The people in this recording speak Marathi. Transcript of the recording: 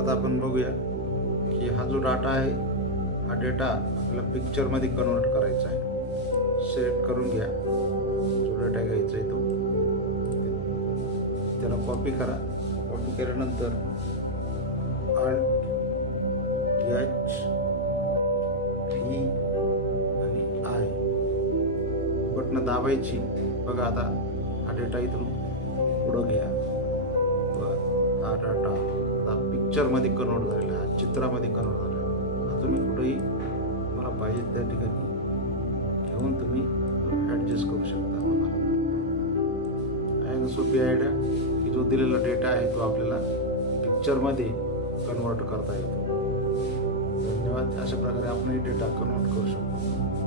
आता आपण बघूया की हा जो डाटा आहे हा डेटा आपल्याला पिक्चरमध्ये कन्वर्ट करायचा आहे. सिलेक्ट करून घ्या. जो डेटा घ्यायचा आहे तो. त्याला कॉपी करा. कॉपी केल्यानंतर आल्ट एच आणि आय बटनं दाबायची. बघा आता हा डेटा इथून पुढं घ्या. हा डाटा आता पिक्चरमध्ये कन्वर्ट झालेला आहे चित्रामध्ये कन्वर्ट झालेला आहे. हा तुम्ही कुठेही मला पाहिजे त्या ठिकाणी घेऊन तुम्ही ॲडजस्ट करू शकता बघा आहे ना सोपी आयडिया की जो दिलेला डेटा आहे तो आपल्याला पिक्चरमध्ये कन्वर्ट करता येतो. धन्यवाद. अशा प्रकारे आपण डेटा कन्वर्ट करू शकतो.